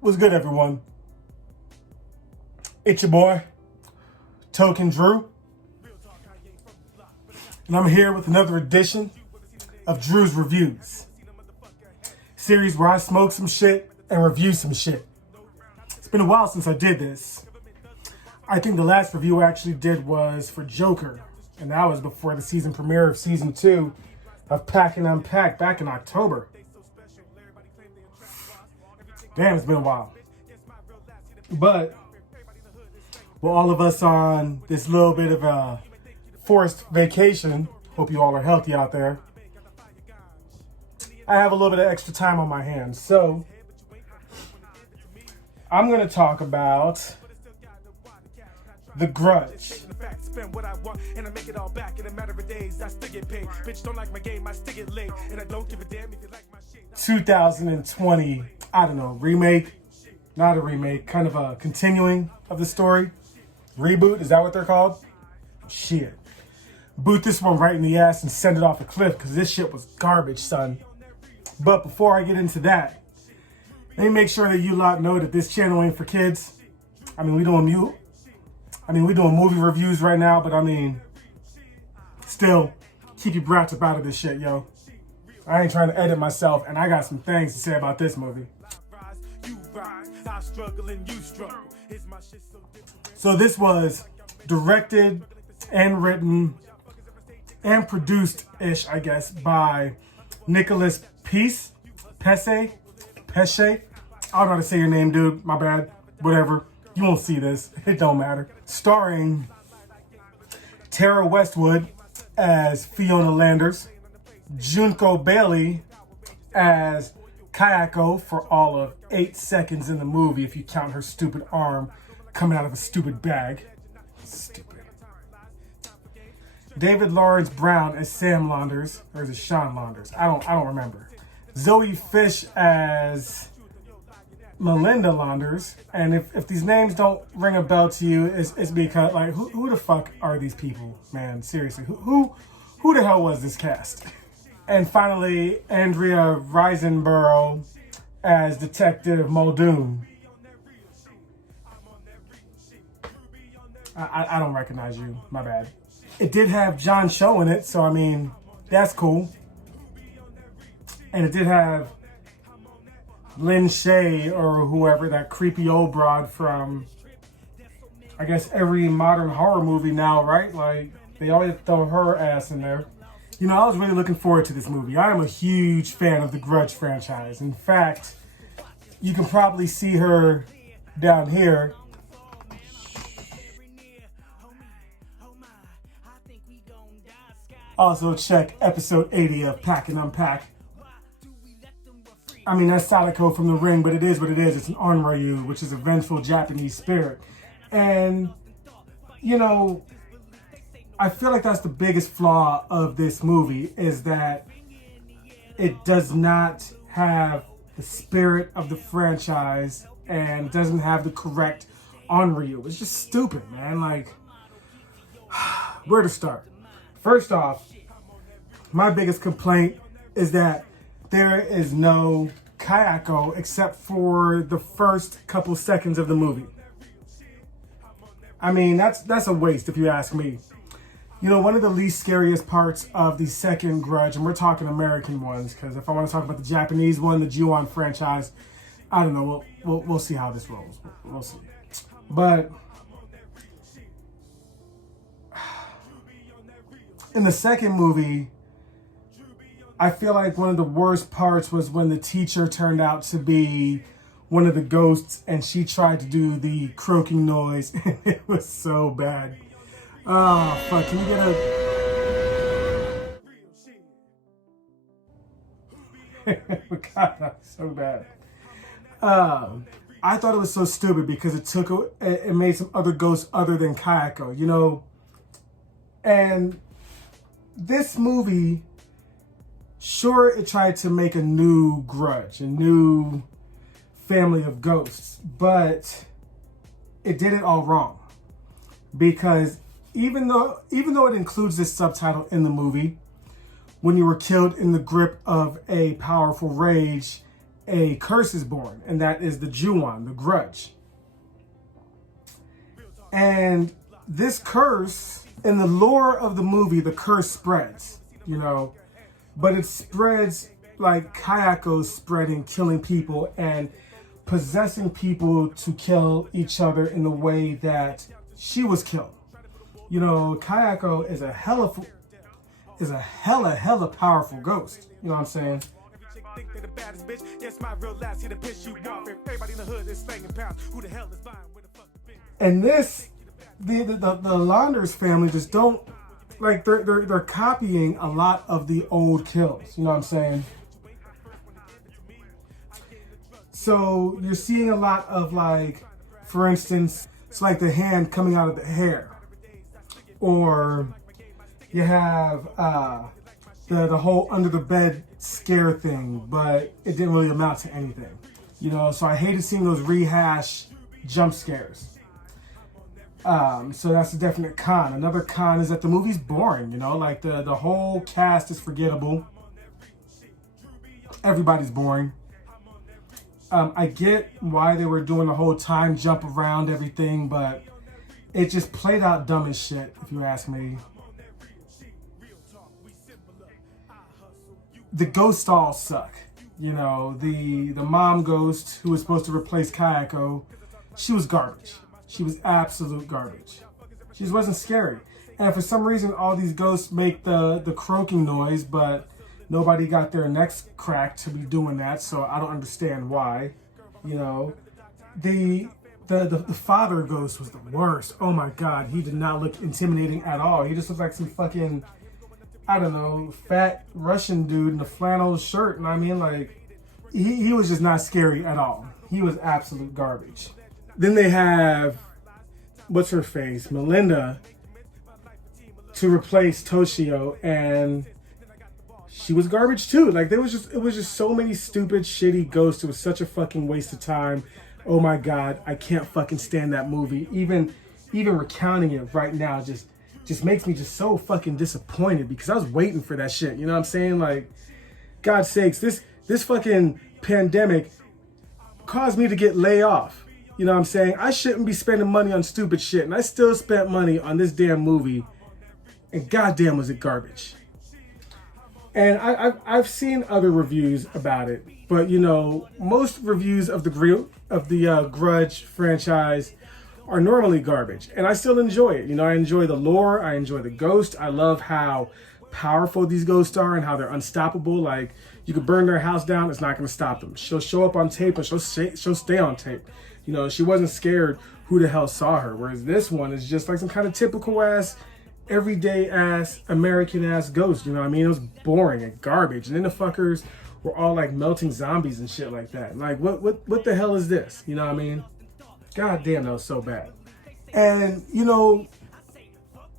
What's good, everyone? It's your boy, Token Drew, and I'm here with another edition of Drew's Reviews, series where I smoke some shit and review some shit. It's been a while since I did this. I think the last review I actually did was for Joker, and that was before the season premiere of season 2 of Pack and Unpack back in October. Damn, it's been a while. But with all of us on this little bit of a forced vacation, hope you all are healthy out there, I have a little bit of extra time on my hands. So I'm going to talk about The Grudge. 2020, I don't know, remake, not a remake, kind of a continuing of the story. Reboot, is that what they're called? Shit. Boot this one right in the ass and send it off a cliff because this shit was garbage, son. But before I get into that, let me make sure that you lot know that this channel ain't for kids. We doing movie reviews right now, but still, keep your brats up out of this shit, yo. I ain't trying to edit myself, and I got some things to say about this movie. So this was directed and written and produced-ish, I guess, by Nicholas Pesce. I don't know how to say your name, dude. My bad. Whatever. You won't see this. It don't matter. Starring Tara Westwood as Fiona Landers, Junko Bailey as Kayako for all of 8 seconds in the movie if you count her stupid arm coming out of a stupid bag. Stupid. David Lawrence Brown as Sam Launders, or is it Sean Launders? I don't remember. Zoe Fish as Melinda Launders, and if these names don't ring a bell to you, it's because, like, who the fuck are these people, man? Seriously, who the hell was this cast? And finally, Andrea Riseborough as Detective Muldoon. I don't recognize you, my bad. It did have John Cho in it, so that's cool. And it did have Lynn Shay or whoever, that creepy old broad from, I guess, every modern horror movie now, right? Like, they always throw her ass in there. I was really looking forward to this movie. I am a huge fan of the Grudge franchise. In fact, you can probably see her down here. Also, check episode 80 of Pack and Unpack. That's Sadako from The Ring, but it is what it is. It's an Onryu, which is a vengeful Japanese spirit. And, I feel like that's the biggest flaw of this movie, is that it does not have the spirit of the franchise and doesn't have the correct Onryu. It's just stupid, man. Like, where to start? First off, my biggest complaint is that there is no Kayako except for the first couple seconds of the movie. That's a waste if you ask me. One of the least scariest parts of the second Grudge, and we're talking American ones, because if I want to talk about the Japanese one, the Ju-On franchise, I don't know. We'll see how this rolls. We'll see. But in the second movie, I feel like one of the worst parts was when the teacher turned out to be one of the ghosts and she tried to do the croaking noise. It was so bad. Oh, fuck. Can you get a... God, that's so bad. I thought it was so stupid because it made some other ghosts other than Kayako, And this movie, sure, it tried to make a new Grudge, a new family of ghosts, but it did it all wrong. Because even though it includes this subtitle in the movie, when you were killed in the grip of a powerful rage, a curse is born, and that is the Ju-on, the Grudge. And this curse, in the lore of the movie, the curse spreads, you know, but it spreads like Kayako's spreading, killing people and possessing people to kill each other in the way that she was killed. You know, Kayako is a hella powerful ghost. You know what I'm saying? And this, the Launders family just don't, like, they're copying a lot of the old kills. You know what I'm saying? So you're seeing a lot of, like, for instance, it's like the hand coming out of the hair. Or you have the whole under the bed scare thing, but it didn't really amount to anything. You know, so I hated seeing those rehash jump scares. So that's a definite con. Another con is that the movie's boring, you know, like the whole cast is forgettable. Everybody's boring. I get why they were doing the whole time jump around everything, but it just played out dumb as shit, if you ask me. The ghosts all suck. You know, the mom ghost who was supposed to replace Kayako, she was garbage. She was absolute garbage. She just wasn't scary. And for some reason, all these ghosts make the croaking noise, but nobody got their necks cracked to be doing that, so I don't understand why. You know, the father ghost was the worst. Oh my God, he did not look intimidating at all. He just looked like some fucking, I don't know, fat Russian dude in a flannel shirt. And I mean, like, he was just not scary at all. He was absolute garbage. Then they have, what's her face, Melinda, to replace Toshio, and she was garbage too. Like, it was just so many stupid, shitty ghosts. It was such a fucking waste of time. Oh my God, I can't fucking stand that movie. Even recounting it right now just makes me just so fucking disappointed, because I was waiting for that shit. You know what I'm saying? Like, God's sakes, this fucking pandemic caused me to get laid off. You know what I'm saying? I shouldn't be spending money on stupid shit, and I still spent money on this damn movie, and goddamn was it garbage. And I've seen other reviews about it, but you know, most reviews of the Grudge franchise are normally garbage, and I still enjoy it. You know, I enjoy the lore, I enjoy the ghost, I love how powerful these ghosts are and how they're unstoppable. Like, you could burn their house down, it's not going to stop them. She'll show up on tape and she'll stay on tape. You know, she wasn't scared who the hell saw her, whereas this one is just like some kind of typical ass, everyday ass, American ass ghost. You know what I mean? It was boring and garbage, and then the fuckers were all like melting zombies and shit like that. Like, what the hell is this? You know what I mean? God damn, that was so bad. And, you know,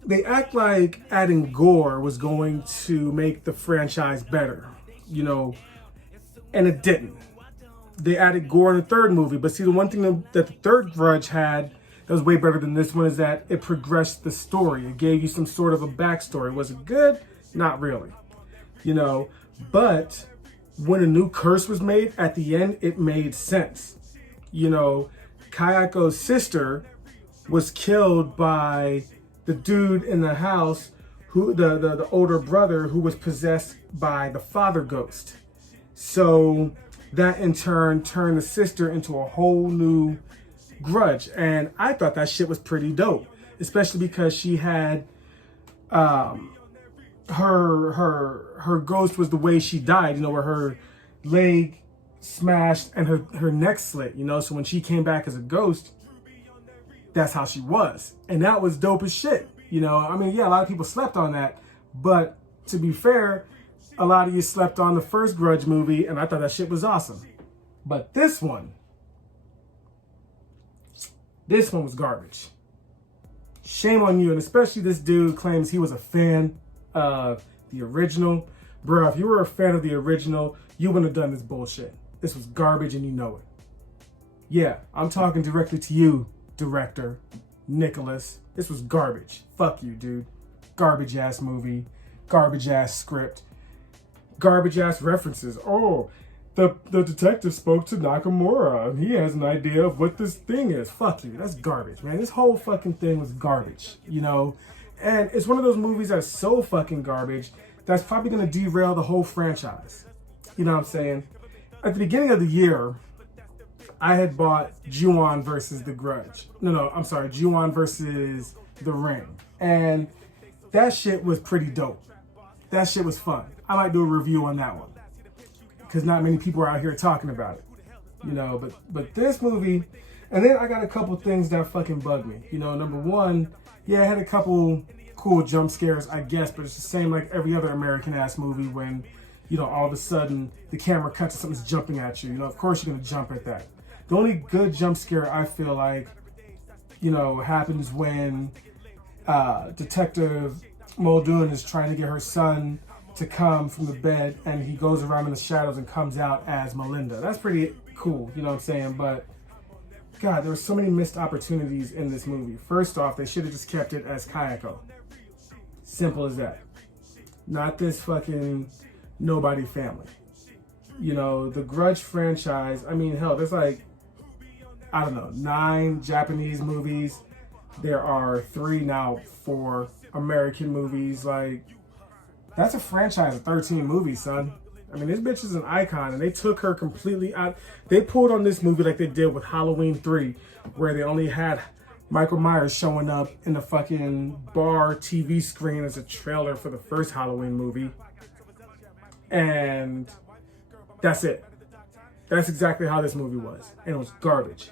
they act like adding gore was going to make the franchise better, you know, and it didn't. They added gore in the third movie, but see, the one thing that the third Grudge had that was way better than this one is that it progressed the story. It gave you some sort of a backstory. Was it good? Not really, you know, but when a new curse was made, at the end, it made sense. You know, Kayako's sister was killed by the dude in the house, who the older brother, who was possessed by the father ghost. So that in turn turned the sister into a whole new Grudge, and I thought that shit was pretty dope, especially because she had her ghost was the way she died, you know, where her leg smashed and her neck slit, you know. So when she came back as a ghost, that's how she was, and that was dope as shit, you know. I mean, yeah, a lot of people slept on that, but to be fair, a lot of you slept on the first Grudge movie, and I thought that shit was awesome. But this one was garbage. Shame on you, and especially this dude claims he was a fan of the original. Bruh, if you were a fan of the original, you wouldn't have done this bullshit. This was garbage, and you know it. Yeah, I'm talking directly to you, director Nicholas. This was garbage. Fuck you, dude. Garbage ass movie, garbage ass script, garbage ass references. Oh, the detective spoke to Nakamura, and he has an idea of what this thing is. Fuck you. That's garbage, man. This whole fucking thing was garbage, you know? And it's one of those movies that's so fucking garbage that's probably going to derail the whole franchise. You know what I'm saying? At the beginning of the year, I had bought Ju-On versus The Grudge. I'm sorry, Ju-On versus The Ring. And that shit was pretty dope. That shit was fun. I might do a review on that one, because not many people are out here talking about it, you know. But this movie, and then I got a couple things that fucking bug me. You know, number one, yeah, I had a couple cool jump scares, I guess, but it's the same like every other American ass movie when, you know, all of a sudden the camera cuts and something's jumping at you. You know, of course you're gonna jump at that. The only good jump scare I feel like, you know, happens when Detective Muldoon is trying to get her son to come from the bed, and he goes around in the shadows and comes out as Melinda. That's pretty cool, you know what I'm saying? But God, there were so many missed opportunities in this movie. First off, they should have just kept it as Kayako. Simple as that. Not this fucking nobody family. You know, the Grudge franchise, I mean, hell, there's like, I don't know, 9 Japanese movies. There are 3 now, 4 American movies. Like, that's a franchise of 13 movies, son. I mean, this bitch is an icon, and they took her completely out. They pulled on this movie like they did with Halloween 3, where they only had Michael Myers showing up in the fucking bar TV screen as a trailer for the first Halloween movie. And that's it. That's exactly how this movie was. And it was garbage.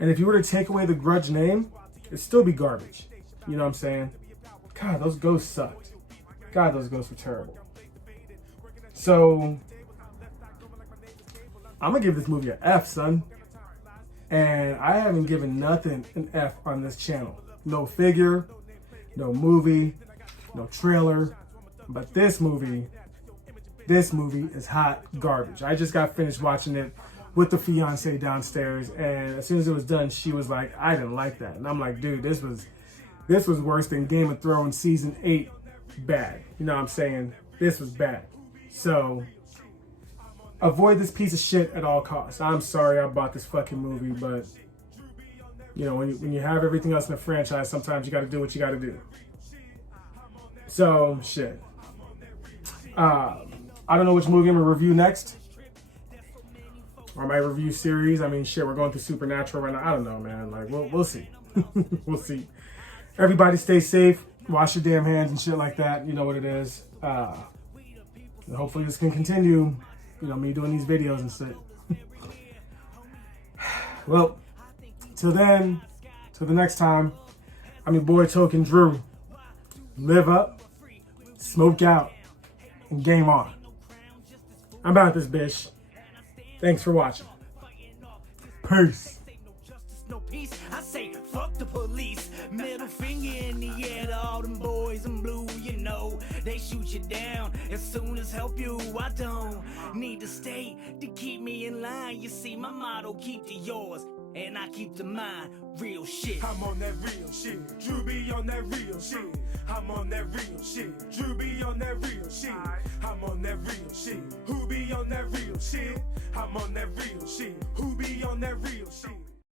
And if you were to take away the Grudge name, it'd still be garbage. You know what I'm saying? God, those ghosts sucked. God, those ghosts were terrible. So, I'm going to give this movie an F, son. And I haven't given nothing an F on this channel. No figure, no movie, no trailer. But this movie is hot garbage. I just got finished watching it with the fiance downstairs, and as soon as it was done, she was like, I didn't like that. And I'm like, dude, this was worse than Game of Thrones season 8 bad. You know what I'm saying? This was bad. So avoid this piece of shit at all costs. I'm sorry I bought this fucking movie, but you know, when you have everything else in the franchise, sometimes you got to do what you got to do. So shit. I don't know which movie I'm gonna review next, or my review series. I mean, shit, we're going through Supernatural right now. I don't know, man. Like, we'll see. We'll see. Everybody stay safe. Wash your damn hands and shit like that. You know what it is. And hopefully this can continue. You know, me doing these videos and shit. Well, till then, till the next time, I'm your boy Token Drew. Live up, smoke out, and game on. I'm out this bitch. Thanks for watching. Peace. No peace. I say fuck the police. Middle finger in the air to all them boys in blue. You know they shoot you down as soon as help you. I don't need to stay to keep me in line. You see my motto, keep to yours, and I keep to mine. Real shit. I'm on that real shit. Drew be on that real shit. I'm on that real shit. Drew be on that real shit. I'm on that real shit. Who be on that real shit? I'm on that real shit. Who